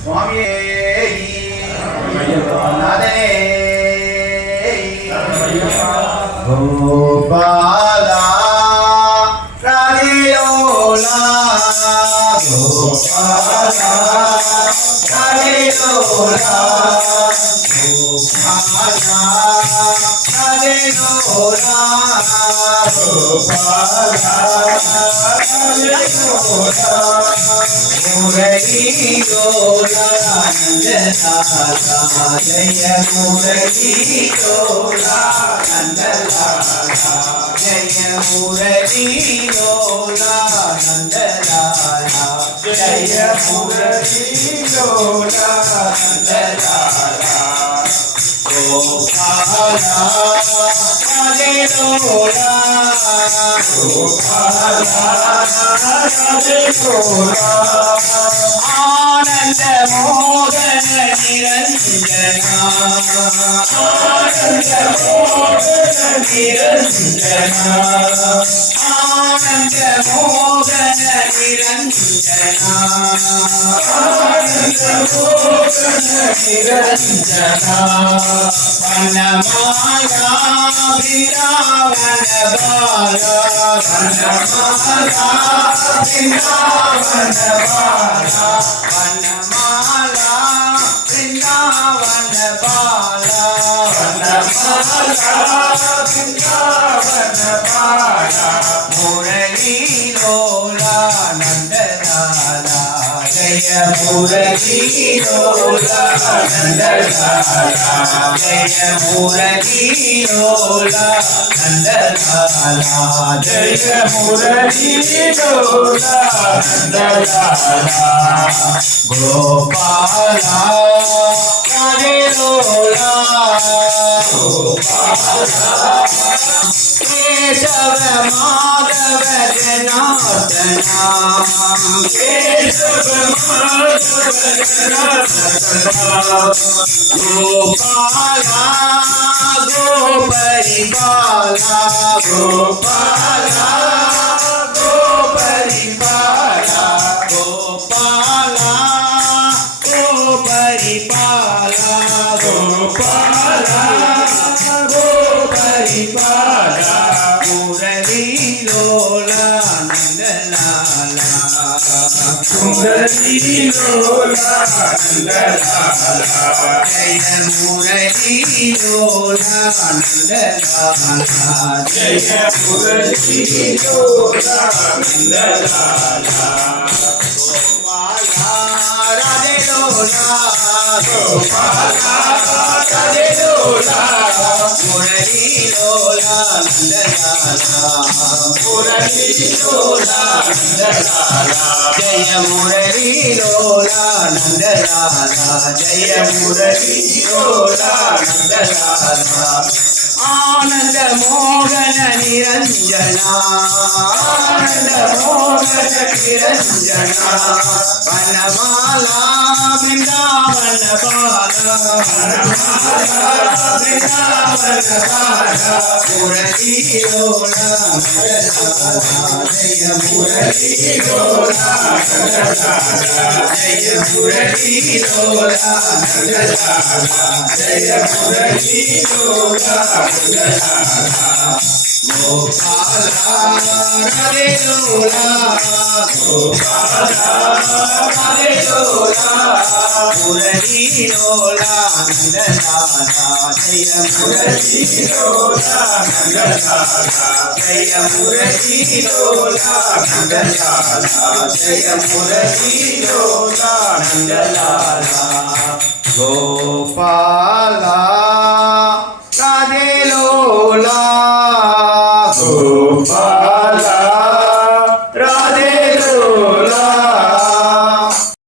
சுவாமியே நாதனே கோபாலா ராதிலோலா கோபாலா ராதிலோலா கோபாலா ராதிலோலா கோபாலா ராதிலோலா முரளிலோலா நந்தலாலா ஜய முரளிலோலா நந்தலாலா ஜய முரளிலோலா நந்தலாலா ஜய முரளிலோலா நந்தலாலா கோபாலா ராதிலோலா கோபாலா ராதிலோலா ஆனந்த மோகன நிரஞ்சனா ஆனந்த மோகன நிரஞ்சனா ஆனந்த மோகன நிரஞ்சனா ஆனந்த மோகன நிரஞ்சனா வனமாலா பிராவன பாலா வனமாலா பிராவன பாலா வனமாலா பிராவன பாலா வனமாலா பிராவன பாலா முரளிலோலா நந்தலாலா ஜய முரளிலோலா நந்தலாலா ஜய முரளிலோலா நந்தலாலா ஜய முரளிலோலா நந்தலாலா கோபாலா ராதிலோலா கோபாலா கேசவ மாதவ ஜனார்தனா கேசவ மாதவ ஜனார்தனா கோபாலா கோபரிபாலா கோபாலா கோபரிபாலா கோபாலா கோபரிபாலா கோபாலா கோபரிபாலா முரளிலோலா நந்தலாலா முரளிலோலா நந்தலாலா ஜய முரளிலோலா நந்தலாலா ஜய முரளிலோலா நந்தலாலா கோபாலா ராதிலோலா கோபாலா ராதிலோலா முரளிலோலா நந்தலாலா முரளிலோலா நந்தலாலா ஜய முரளிலோலா நந்தலாலா ஜய முரளிலோலா நந்தலாலா ஆனந்த மோகன நிரஞ்சனா ஆனந்த மோகன நிரஞ்சனா வனமாலா பிருந்தாவன பாலா வனமாலா பிருந்தாவன பாலா முரளிலோலா நந்தலாலா ஜய முரளிலோலா நந்தலாலா ஜய முரளிலோலா நந்தலாலா ஜய முரளிலோலா கோபாலா ராதிலோலா கோபாலா ராதிலோலா முரளிலோலா நந்தலாலா ஜய முரளிலோலா நந்தலாலா ஜய முரளிலோலா நந்தலாலா ஜய முரளிலோலா நந்தலாலா கோபாலா